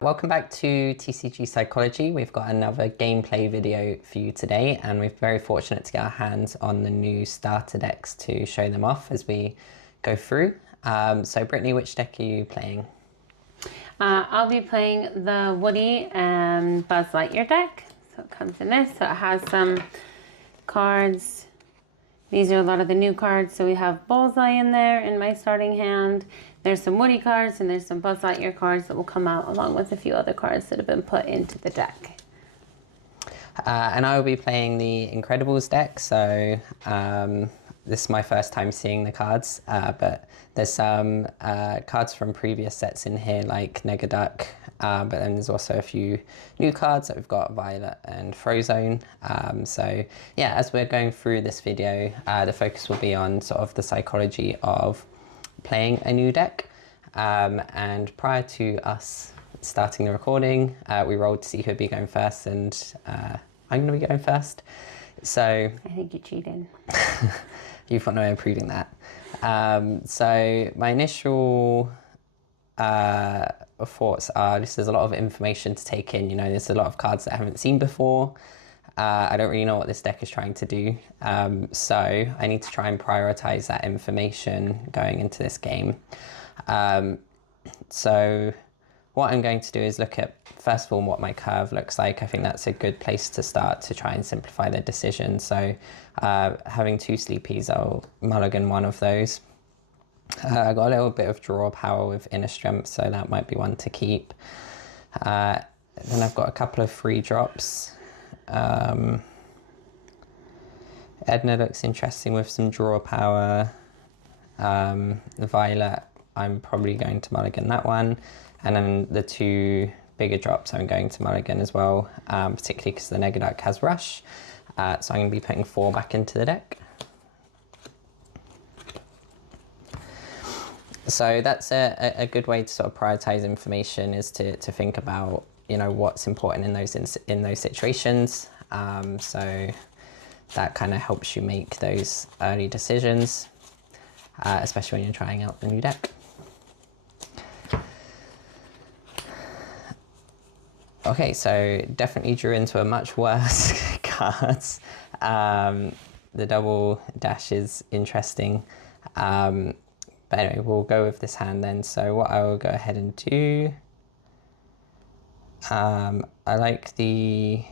Welcome back to TCG Psychology. We've got another gameplay video for you today, and we're very fortunate to get our hands on the new starter decks to show them off as we go through. So Brittany, which deck are you playing? I'll be playing the Woody and Buzz Lightyear deck. So it comes in this. So it has some cards. These are a lot of the new cards. So we have Bullseye in there in my starting hand. There's some Woody cards and there's some Buzz Lightyear cards that will come out along with a few other cards that have been put into the deck. And I will be playing the Incredibles deck. So this is my first time seeing the cards, but there's some cards from previous sets in here like Negaduck, but then there's also a few new cards that we've got Violet and Frozone. So yeah, as we're going through this video, the focus will be on sort of the psychology of playing a new deck. And prior to us starting the recording, we rolled to see who'd be going first, and I'm going to be going first. So I think you cheated. You've got no way of proving that. So my initial thoughts are this is a lot of information to take in. You know, there's a lot of cards that I haven't seen before. I don't really know what this deck is trying to do. So I need to try and prioritize that information going into this game. So what I'm going to do is look at, first of all, what my curve looks like. I think that's a good place to start to try and simplify the decision. So having two sleepies, I'll mulligan one of those. I got a little bit of draw power with Inner Strength, so that might be one to keep. Then I've got a couple of free drops. Edna looks interesting with some draw power. Violet, I'm probably going to mulligan that one. And then the two bigger drops I'm going to mulligan as well, particularly because the Negaduck has Rush. So I'm going to be putting 4 back into the deck. So that's a good way to sort of prioritize information, is to think about, you know, what's important in those situations. So that kind of helps you make those early decisions, especially when you're trying out the new deck. Okay, so definitely drew into a much worse cards. The double dash is interesting. But anyway, we'll go with this hand then. So what I will go ahead and do, I like the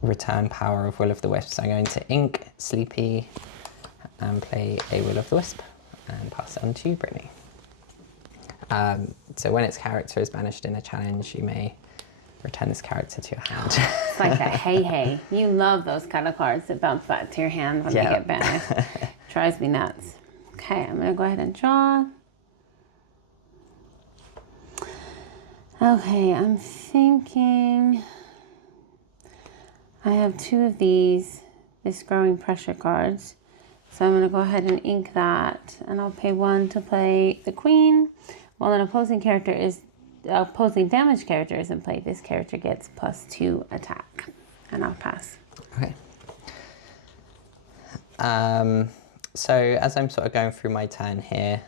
return power of Will of the Wisp. So I'm going to ink Sleepy and play a Will of the Wisp and pass it on to you, Brittany. So when its character is banished in a challenge, you may return this character to your hand. It's like that hey. You love those kind of cards that bounce back to your hand when they get banished. Drives me nuts. Okay, I'm going to go ahead and draw. Okay, I'm thinking I have 2 of these Growing Pressure cards. So I'm going to go ahead and ink that, and I'll pay 1 to play the Queen. While an opposing damage character is in play, this character gets +2 attack, and I'll pass. Okay. So as I'm sort of going through my turn here,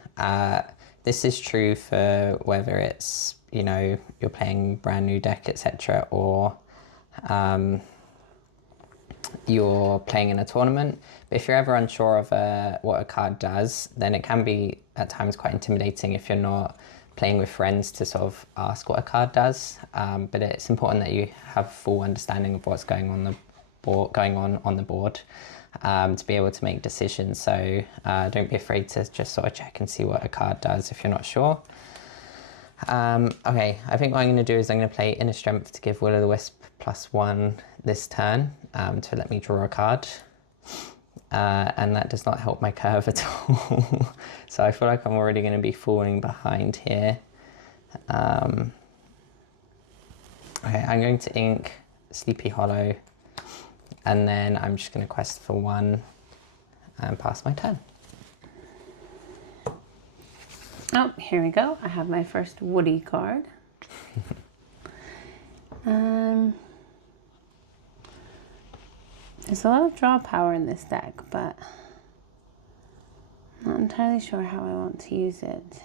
this is true for whether it's, you know, you're playing brand new deck, etc., or you're playing in a tournament. But if you're ever unsure of what a card does, then it can be at times quite intimidating if you're not playing with friends to sort of ask what a card does. But it's important that you have full understanding of what's going on the board to be able to make decisions. So don't be afraid to just sort of check and see what a card does if you're not sure. Okay, I think what I'm going to do is I'm going to play Inner Strength to give Will of the Wisp +1 this turn to let me draw a card. And that does not help my curve at all. So I feel like I'm already going to be falling behind here. Okay, I'm going to ink Sleepy Hollow, and then I'm just going to quest for 1 and pass my turn. Oh, here we go. I have my first Woody card. There's a lot of draw power in this deck, but I'm not entirely sure how I want to use it.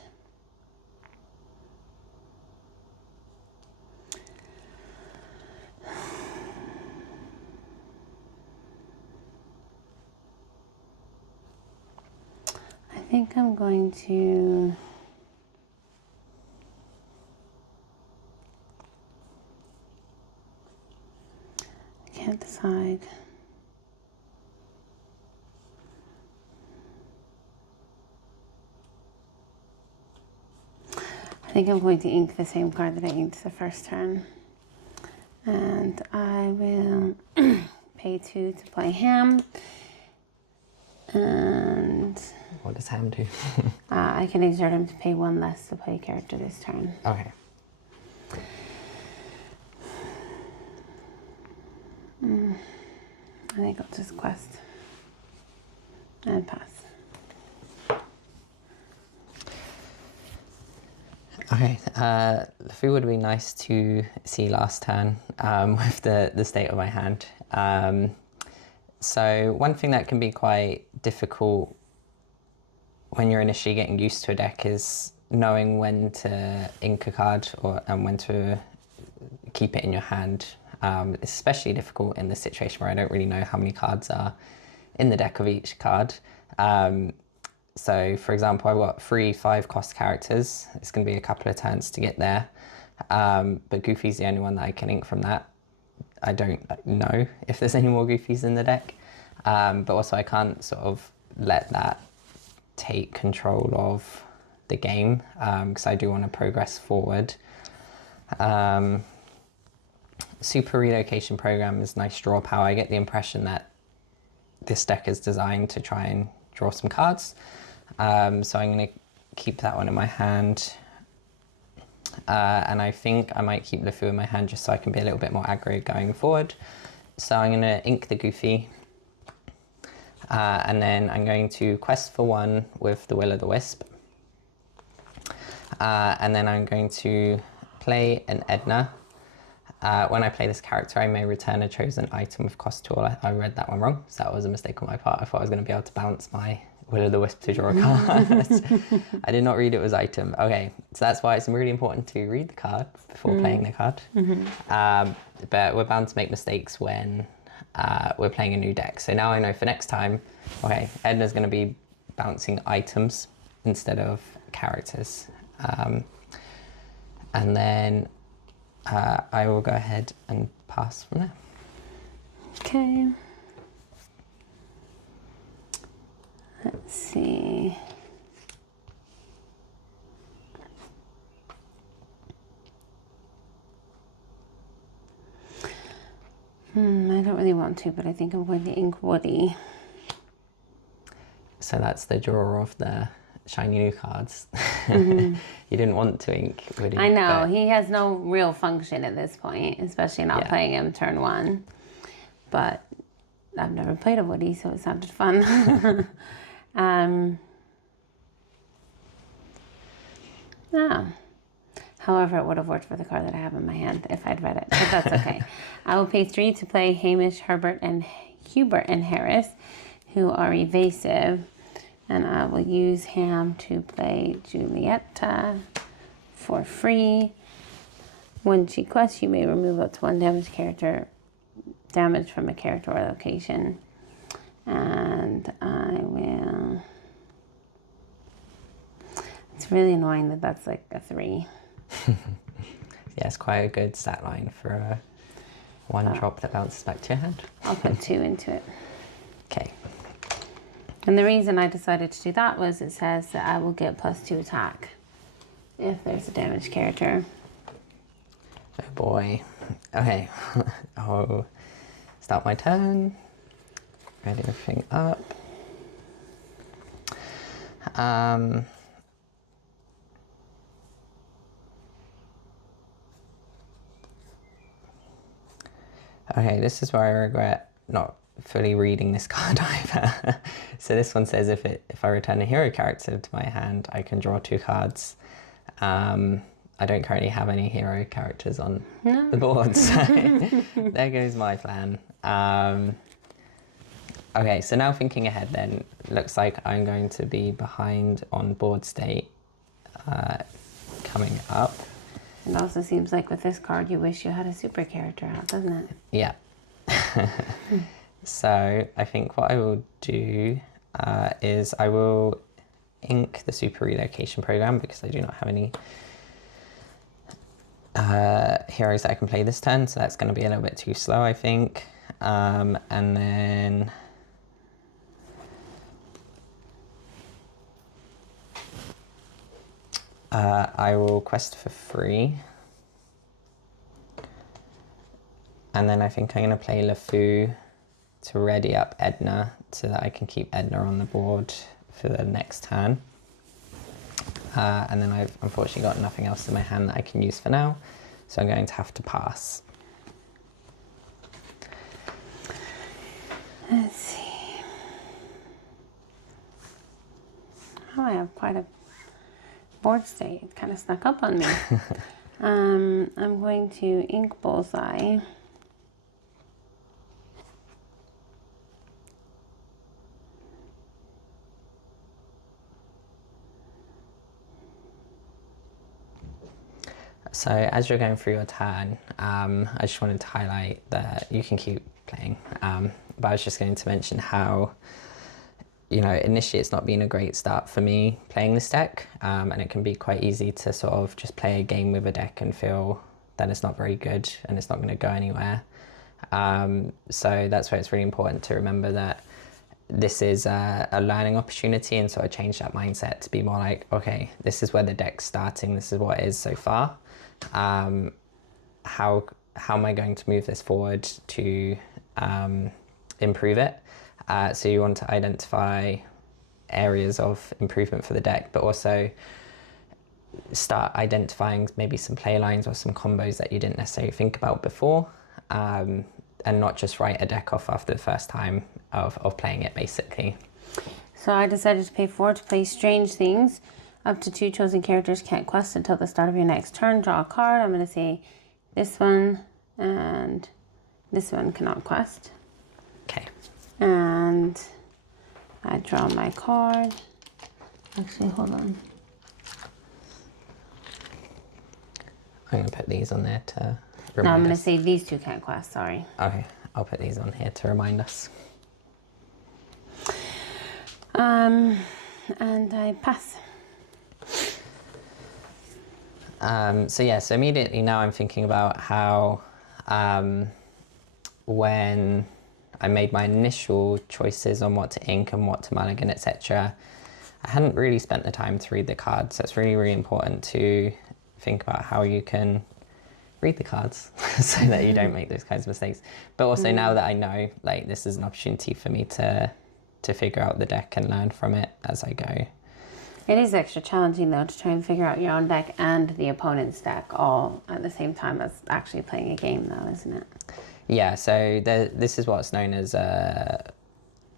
I think I'm going to can't decide. I think I'm going to ink the same card that I inked the first turn. And I will pay 2 to play Ham. And What does Ham do? I can exert him to pay 1 less to play a character this turn. Okay. I think I'll just quest and pass. Okay, the food would be nice to see last turn with the state of my hand. So one thing that can be quite difficult when you're initially getting used to a deck is knowing when to ink a card and when to keep it in your hand. It's especially difficult in this situation where I don't really know how many cards are in the deck of each card. So for example, I've got 3 5-cost characters. It's going to be a couple of turns to get there. But Goofy's the only one that I can ink from that. I don't know if there's any more Goofies in the deck. But also I can't sort of let that take control of the game because I do want to progress forward. Super Relocation Program is nice draw power. I get the impression that this deck is designed to try and draw some cards. So I'm going to keep that one in my hand. And I think I might keep LeFou in my hand just so I can be a little bit more aggro going forward. So I'm going to ink the Goofy. And then I'm going to quest for 1 with the Will-o'-the-Wisp. And then I'm going to play an Edna. When I play this character, I may return a chosen item with cost 2. I read that one wrong, so that was a mistake on my part. I thought I was going to be able to bounce my Will-o'-the-Wisp to draw a card. I did not read it was item. Okay, so that's why it's really important to read the card before playing the card. But we're bound to make mistakes when we're playing a new deck. So now I know for next time, okay, Edna's going to be bouncing items instead of characters. And then I will go ahead and pass from there. Okay. Let's see. I don't really want to, but I think I'm going to ink Woody. So that's the drawer of the shiny new cards. You didn't want to ink Woody. I know, he has no real function at this point, especially not playing him turn 1. But I've never played a Woody, so it sounded fun. However, it would have worked for the card that I have in my hand if I'd read it, but that's okay. I will pay 3 to play Hamish, Herbert, and Hubert and Harris, who are evasive. And I will use Ham to play Julieta for free. When she quests, you may remove up to 1 damage from a character or location. And I will... It's really annoying that that's like a 3. Yeah, it's quite a good stat line for a 1 drop that bounces back to your hand. I'll put 2 into it. Okay. And the reason I decided to do that was it says that I will get +2 attack if there's a damaged character. Oh boy. Okay. I'll start my turn. Ready everything up. Okay, this is where I regret not fully reading this card either. So this one says if I return a hero character to my hand, I can draw 2 cards. I don't currently have any hero characters on the board, so there goes my plan. Okay, so now thinking ahead then, looks like I'm going to be behind on board state coming up. It also seems like with this card, you wish you had a super character out, doesn't it? Yeah. So I think what I will do is I will ink the super relocation program because I do not have any heroes that I can play this turn, so that's going to be a little bit too slow, I think. And then I will quest for free. And then I think I'm going to play LeFou to ready up Edna so that I can keep Edna on the board for the next turn. And then I've unfortunately got nothing else in my hand that I can use for now, so I'm going to have to pass. Let's see. Oh, I have quite a board state. It kind of snuck up on me. I'm going to ink Bullseye. So as you're going through your turn, I just wanted to highlight that you can keep playing, but I was just going to mention how, you know, initially it's not been a great start for me playing this deck, and it can be quite easy to sort of just play a game with a deck and feel that it's not very good and it's not going to go anywhere. So that's why it's really important to remember that this is a learning opportunity, and sort of change that mindset to be more like, okay, this is where the deck's starting, this is what it is so far. How am I going to move this forward to improve it? So you want to identify areas of improvement for the deck, but also start identifying maybe some play lines or some combos that you didn't necessarily think about before, and not just write a deck off after the first time of playing it, basically. So I decided to pay 4 to play Strange Things. Up to 2 chosen characters can't quest until the start of your next turn. Draw a card. I'm going to say this one and this one cannot quest. Okay. And I draw my card. Actually, hold on. I'm going to put these on there to remind No, I'm going to us. say these 2 can't quest, sorry. Okay, I'll put these on here to remind us. And I pass. So immediately now I'm thinking about how when I made my initial choices on what to ink and what to mulligan, etc., I hadn't really spent the time to read the cards. So it's really, really important to think about how you can read the cards so that you don't make those kinds of mistakes. But also now that I know, like, this is an opportunity for me to figure out the deck and learn from it as I go. It is extra challenging, though, to try and figure out your own deck and the opponent's deck all at the same time as actually playing a game, though, isn't it? Yeah, so this is what's known as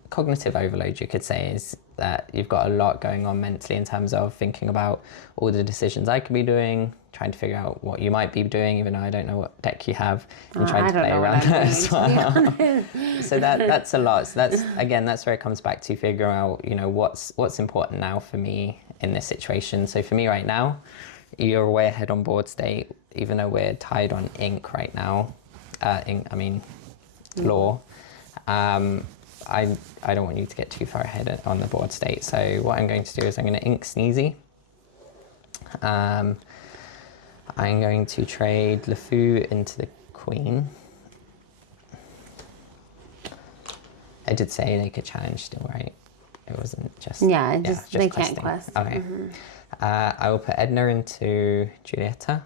cognitive overload, you could say, is that you've got a lot going on mentally in terms of thinking about all the decisions I could be doing, trying to figure out what you might be doing, even though I don't know what deck you have, and trying to play around that as well. So that's a lot. So that's where it comes back to figuring out, you know, what's important now for me in this situation. So for me right now, you're way ahead on board state, even though we're tied on ink right now. Law. I don't want you to get too far ahead on the board state. So what I'm going to do is I'm going to ink Sneezy. I'm going to trade LeFou into the Queen. I did say they could challenge still, right? It wasn't just... Yeah, just they questing. can't quest. Okay. I will put Edna into Julieta.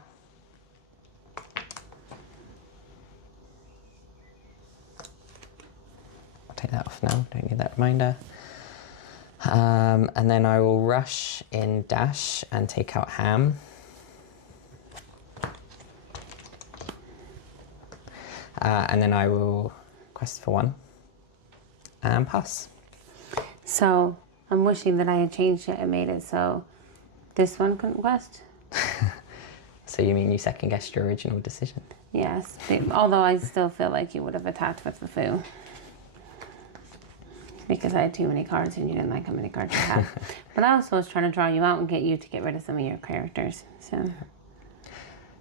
Take that off now, don't need that reminder. And then I will rush in Dash and take out Ham. And then I will quest for 1 and pass. So I'm wishing that I had changed it and made it so this one couldn't quest. So you mean you second guessed your original decision? Yes, although I still feel like you would have attacked with the foo. because I had too many cards and you didn't like how many cards you had. But I also was trying to draw you out and get you to get rid of some of your characters. So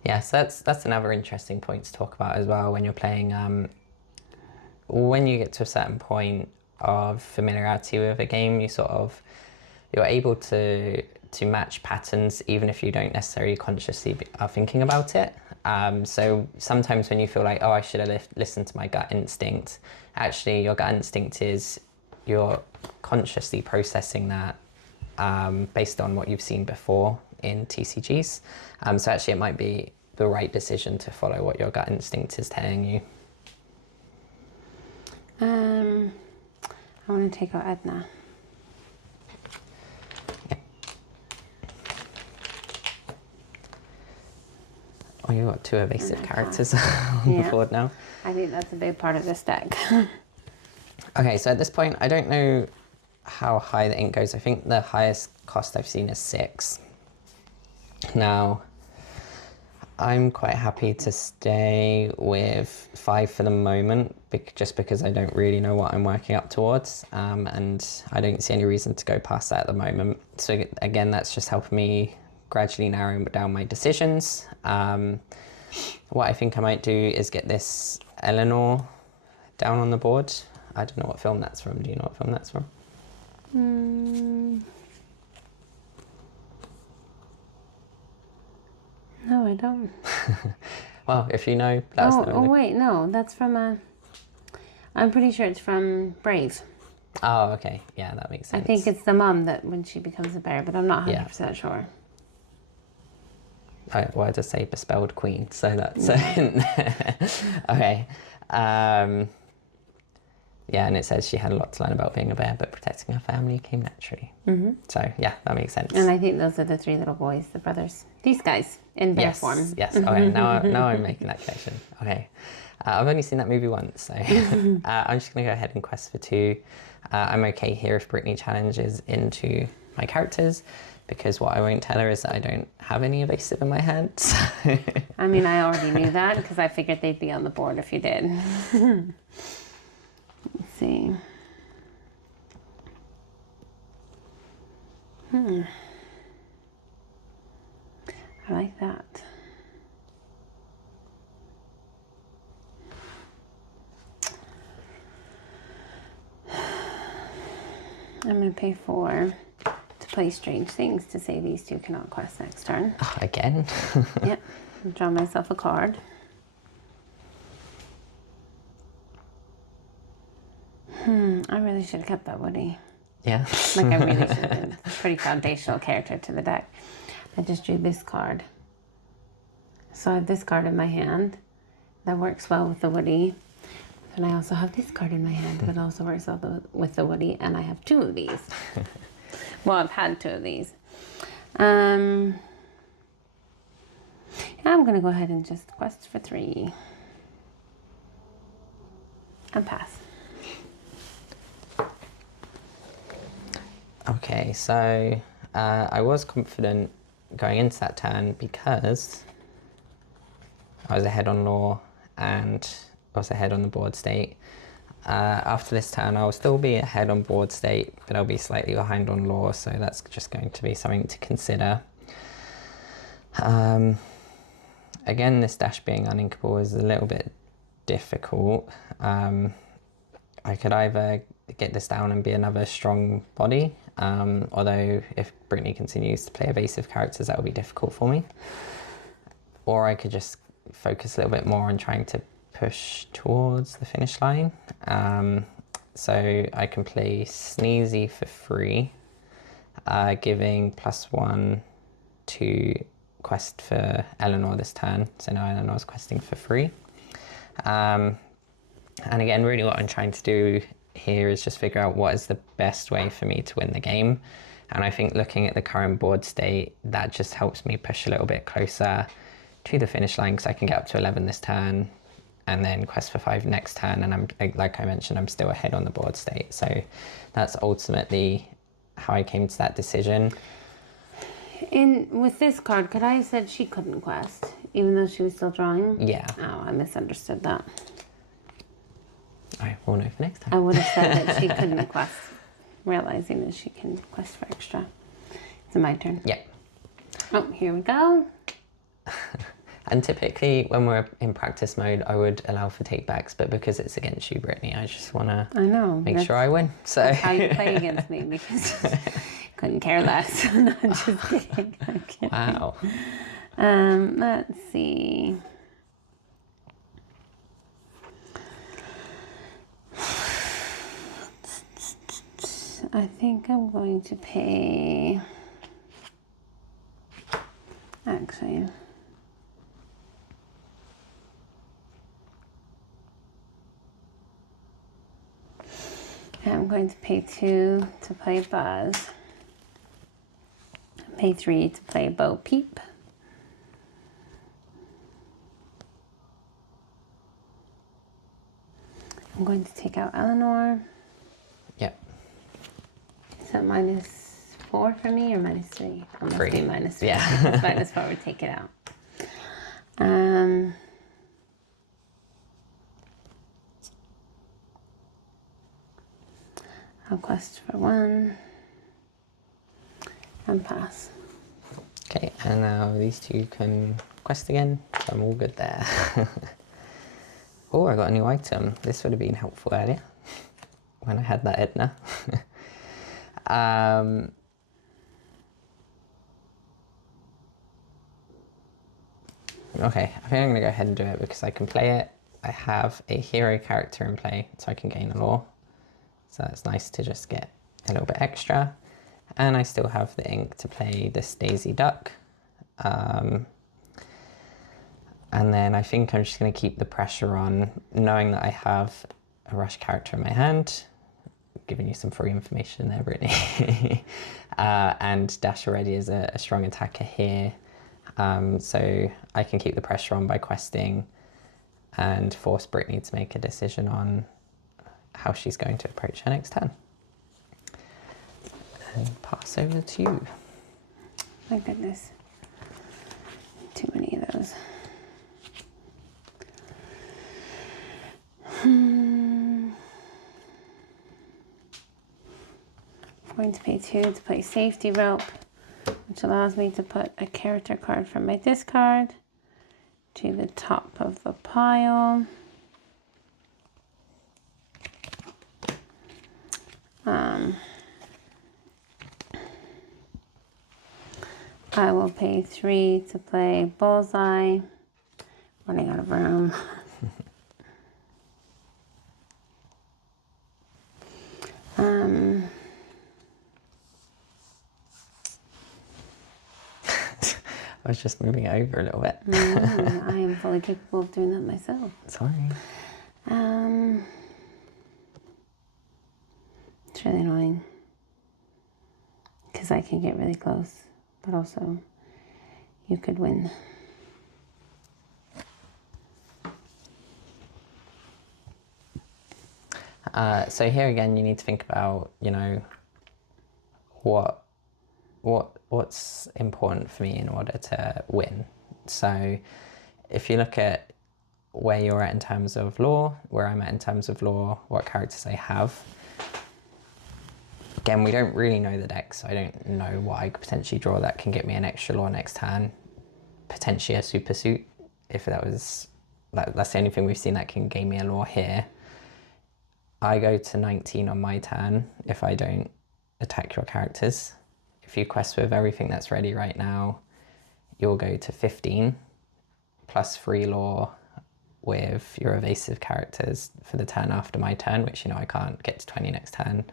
yeah, so that's another interesting point to talk about as well when you're playing. When you get to a certain point of familiarity with a game, you're able to match patterns even if you don't necessarily consciously are thinking about it. So sometimes when you feel like, oh, I should have listened to my gut instinct, actually your gut instinct is you're consciously processing that based on what you've seen before in TCGs. So actually it might be the right decision to follow what your gut instinct is telling you. I want to take out Edna. Oh, you've got 2 evasive characters on the board now. I think that's a big part of this deck. Okay, so at this point, I don't know how high the ink goes. I think the highest cost I've seen is 6. Now, I'm quite happy to stay with 5 for the moment, just because I don't really know what I'm working up towards, and I don't see any reason to go past that at the moment. So again, that's just helping me gradually narrowing down my decisions. What I think I might do is get this Eleanor down on the board. I don't know what film that's from. Do you know what film that's from? No, I don't. Well, if you know, let us know. Oh, wait, no, that's from I'm pretty sure it's from Brave. Oh, okay. Yeah, that makes sense. I think it's the mom that when she becomes a bear, but I'm not 100% sure. Well, I just say bespelled queen, so that's okay. Yeah, and it says she had a lot to learn about being a bear, but protecting her family came naturally. So yeah, that makes sense. And I think those are the 3 little boys, the brothers. These guys in bear form. Yes. Okay. Now I'm making that connection. Okay. I've only seen that movie once, so I'm just gonna go ahead and quest for 2. I'm okay here if Brittany challenges into my characters, because what I won't tell her is that I don't have any evasive in my hand. So. I mean, I already knew that because I figured they'd be on the board if you did. Let's see. I like that. I'm going to pay 4 to play Strange Things to say these 2 cannot quest next turn. Oh, again? Yep. Draw myself a card. I really should have kept that Woody. Yeah. Like I really should have. It's a pretty foundational character to the deck. I just drew this card. So I have this card in my hand. That works well with the Woody. And I also have this card in my hand that also works well with the Woody. And I have 2 of these. Well, I've had 2 of these. I'm going to go ahead and just quest for 3. And pass. Okay, so I was confident going into that turn because I was ahead on law and I was ahead on the board state. After this turn, I'll still be ahead on board state, but I'll be slightly behind on law, so that's just going to be something to consider. Again, this dash being uninkable is a little bit difficult. I could either get this down and be another strong body, although if Brittany continues to play evasive characters, that would be difficult for me. Or I could just focus a little bit more on trying to push towards the finish line. So I can play Sneezy for free, giving +1 to quest for Eleanor this turn. So now Eleanor's questing for free. And again, really what I'm trying to do here is just figure out what is the best way for me to win the game. And I think looking at the current board state, that just helps me push a little bit closer to the finish line, because I can get up to 11 this turn and then quest for 5 next turn. And I'm, like I mentioned, I'm still ahead on the board state. So that's ultimately how I came to that decision. With this card, could I have said she couldn't quest, even though she was still drawing? Yeah. Oh, I misunderstood that. I will know for next time. I would have said that she couldn't quest, realizing that she can quest for extra. It's my turn. Yeah. Oh, here we go. And typically when we're in practice mode, I would allow for takebacks, but because it's against you, Brittany, I just want to make sure I win. So that's how you play against me, because couldn't care less. No, just kidding. I'm kidding. Wow. Let's see. I think I'm going to pay. Actually. I'm going to pay 2 to play Buzz. Pay 3 to play Bo Peep. I'm going to take out Eleanor. Yep. Is that -4 for me or -3? I must 3. be -3. Yeah. It's -4 would take it out. I'll quest for 1 and pass. Okay, and now these 2 can quest again. So I'm all good there. Oh, I got a new item. This would have been helpful earlier when I had that Edna. Okay, I think I'm going to go ahead and do it because I can play it. I have a hero character in play, so I can gain a lore. So that's nice to just get a little bit extra. And I still have the ink to play this Daisy Duck. And then I think I'm just going to keep the pressure on, knowing that I have a rush character in my hand. Giving you some free information there, Brittany. And Dash already is a strong attacker here. So I can keep the pressure on by questing and force Brittany to make a decision on how she's going to approach her next turn. And pass over to you. My goodness. Too many of those. I'm going to pay 2 to play Safety Rope, which allows me to put a character card from my discard to the top of the pile. I will pay 3 to play Bullseye. Running out of room. I was just moving it over a little bit. I am fully capable of doing that myself. Sorry. It's really annoying because I can get really close, but also you could win. So here again, you need to think about, you know, what's important for me in order to win. So if you look at where you're at in terms of lore, where I'm at in terms of lore, what characters I have. Again, we don't really know the deck, so I don't know what I could potentially draw that can get me an extra lore next turn. Potentially a super suit, if that's the only thing we've seen that can gain me a lore here. I go to 19 on my turn if I don't attack your characters. If you quest with everything that's ready right now, you'll go to 15 plus 3 lore with your evasive characters for the turn after my turn, which, you know, I can't get to 20 next turn,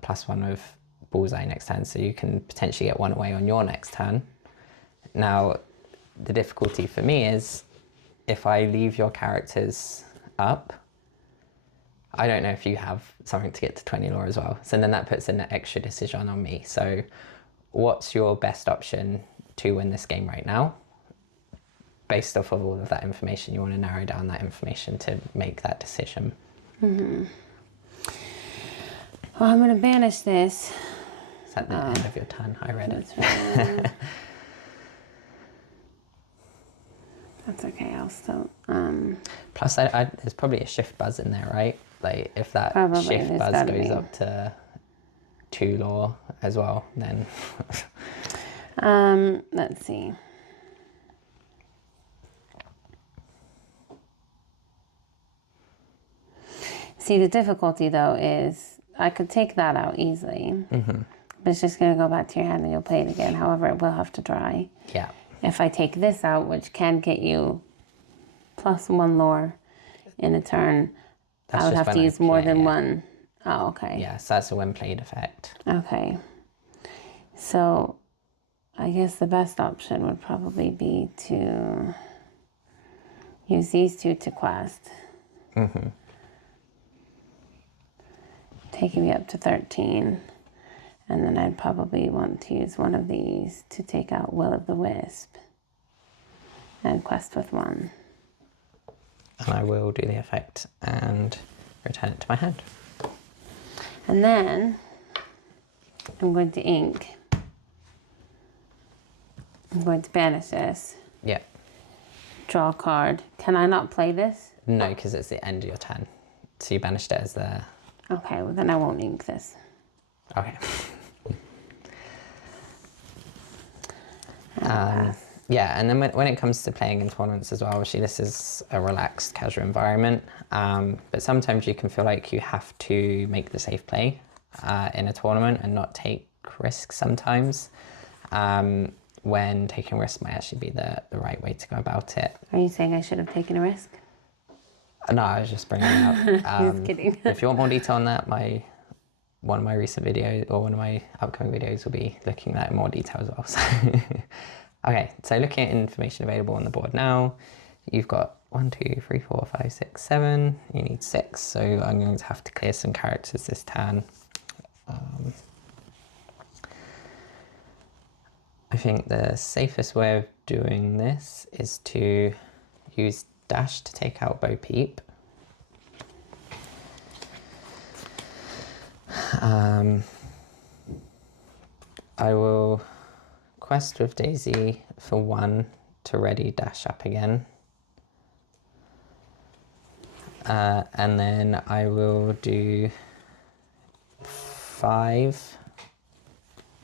plus 1 with Bullseye next turn, so you can potentially get 1 away on your next turn. Now, the difficulty for me is if I leave your characters up, I don't know if you have something to get to 20 lore as well. So then that puts an extra decision on me. So what's your best option to win this game right now? Based off of all of that information, you want to narrow down that information to make that decision. Mm-hmm. Well, I'm going to banish this. Is that the end of your turn? I read it. That's right. That's okay. I'll still. Plus, there's probably a shift buzz in there, right? Like if that Probably, shift there's buzz gotta goes be. up to 2 lore as well, then Let's see. See, the difficulty though is I could take that out easily. But it's just gonna go back to your hand and you'll play it again. However, it will have to dry. yeah. If I take this out, which can get you +1 lore in a turn, That's I would just have to when I use more play than it. one. Oh, okay. Yeah, so that's a when played effect. Okay. So I guess the best option would probably be to use these two to quest. Taking me up to 13. And then I'd probably want to use one of these to take out Will of the Wisp. And quest with one. And I will do the effect and return it to my hand. And then I'm going to ink. I'm going to banish this. Yeah. Draw a card. Can I not play this? No, because it's the end of your turn. So you banished it as the... Okay, well then I won't ink this. Okay. Yeah, and then when it comes to playing in tournaments as well, obviously this is a relaxed, casual environment. But sometimes you can feel like you have to make the safe play in a tournament and not take risks sometimes. When taking risks might actually be the right way to go about it. Are you saying I should have taken a risk? No, I was just bringing it up. Just kidding. If you want more detail on that, one of my recent videos or one of my upcoming videos will be looking at that in more detail as well. So okay, so looking at information available on the board now, you've got 1, 2, 3, 4, 5, 6, 7. You need 6, so I'm going to have to clear some characters this turn. I think the safest way of doing this is to use dash to take out Bo Peep. I will quest with Daisy for 1 to ready dash up again. And then I will do 5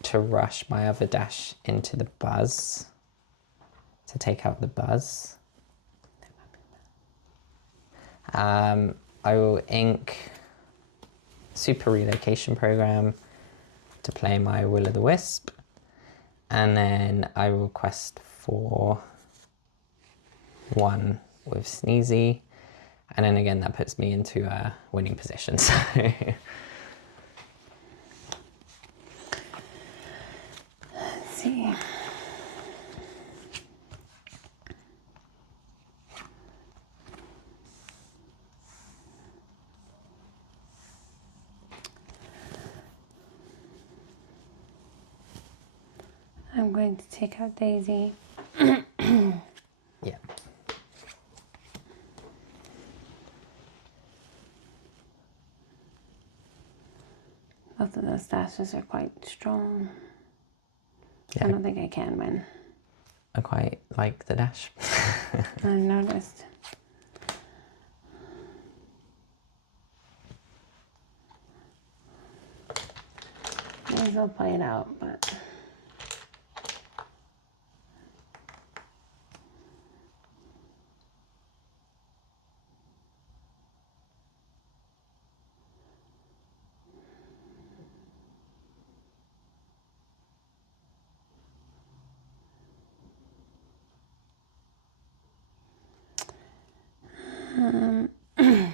to rush my other dash into the buzz to take out the buzz. I will ink Super Relocation Program to play my Will o' the Wisp, and then I will quest for 1 with Sneezy, and then again that puts me into a winning position. So Let's see. I'm going to take out Daisy. yeah. Both of those dashes are quite strong. Yeah. I don't think I can win. I quite like the dash. I noticed. May as well play it out, but I'm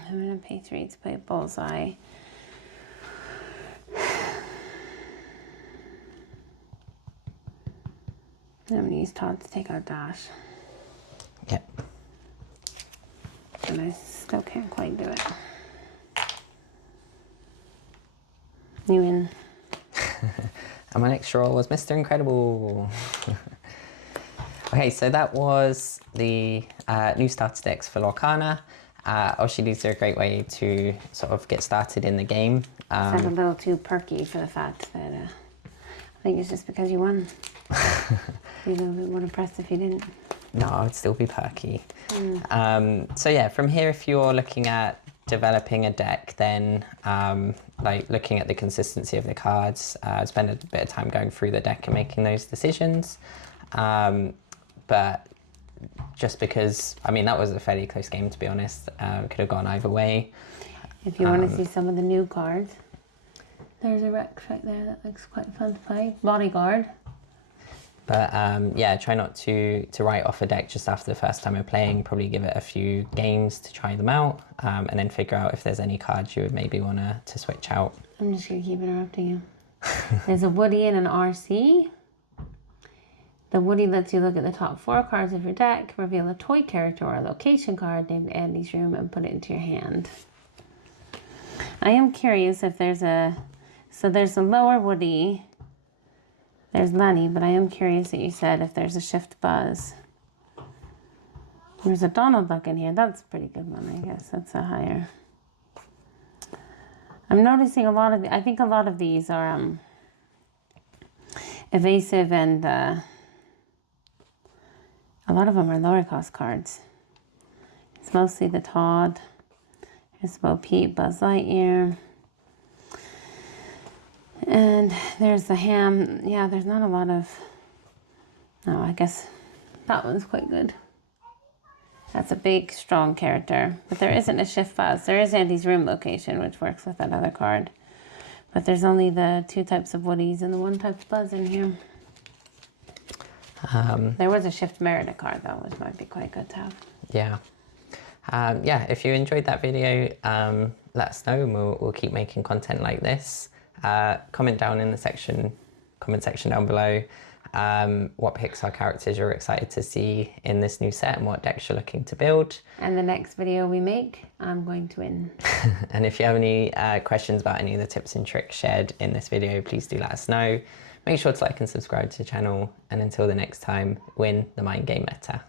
gonna pay 3 to play Bullseye. I'm gonna use Todd to take out Dash. Yep. And I still can't quite do it. You win. And my next roll was Mr. Incredible. Okay, so that was the new starter decks for Lorcana. Obviously, these are a great way to sort of get started in the game. Sound a little too perky for the fact that I think it's just because you won. You'd be a little bit more impressed if you didn't. No, I would still be perky. So yeah, from here, if you're looking at developing a deck, then like looking at the consistency of the cards, spend a bit of time going through the deck and making those decisions. But just because, I mean, that was a fairly close game, to be honest. Could have gone either way. If you want to see some of the new cards, there's a Rex right there that looks quite fun to play. Bodyguard. But yeah, try not to write off a deck just after the first time of playing. Probably give it a few games to try them out, and then figure out if there's any cards you would maybe want to switch out. I'm just going to keep interrupting you. There's a Woody and an RC. The Woody lets you look at the top 4 cards of your deck, reveal a toy character or a location card named Andy's Room, and put it into your hand. I am curious if there's a... So there's a lower Woody. There's Lenny, but I am curious that you said if there's a Shift Buzz. There's a Donald Duck in here. That's a pretty good one, I guess. That's a higher. I'm noticing a lot of... I think a lot of these are evasive, and a lot of them are lower cost cards. It's mostly the Todd. There's Bo Peep, Buzz Lightyear. And there's the Ham. Yeah, there's not a lot of... No, I guess that one's quite good. That's a big, strong character. But there isn't a Shift Buzz. There is Andy's Room location, which works with that other card. But there's only the 2 types of Woodies and the 1 type of Buzz in here. There was a Shift Merida card, though, which might be quite good to have. Yeah. Yeah, if you enjoyed that video, let us know, and we'll keep making content like this. Comment down in the comment section down below what Pixar characters you're excited to see in this new set and what decks you're looking to build. And the next video we make, I'm going to win. And if you have any questions about any of the tips and tricks shared in this video, please do let us know. Make sure to like and subscribe to the channel, and until the next time, win the mind game meta.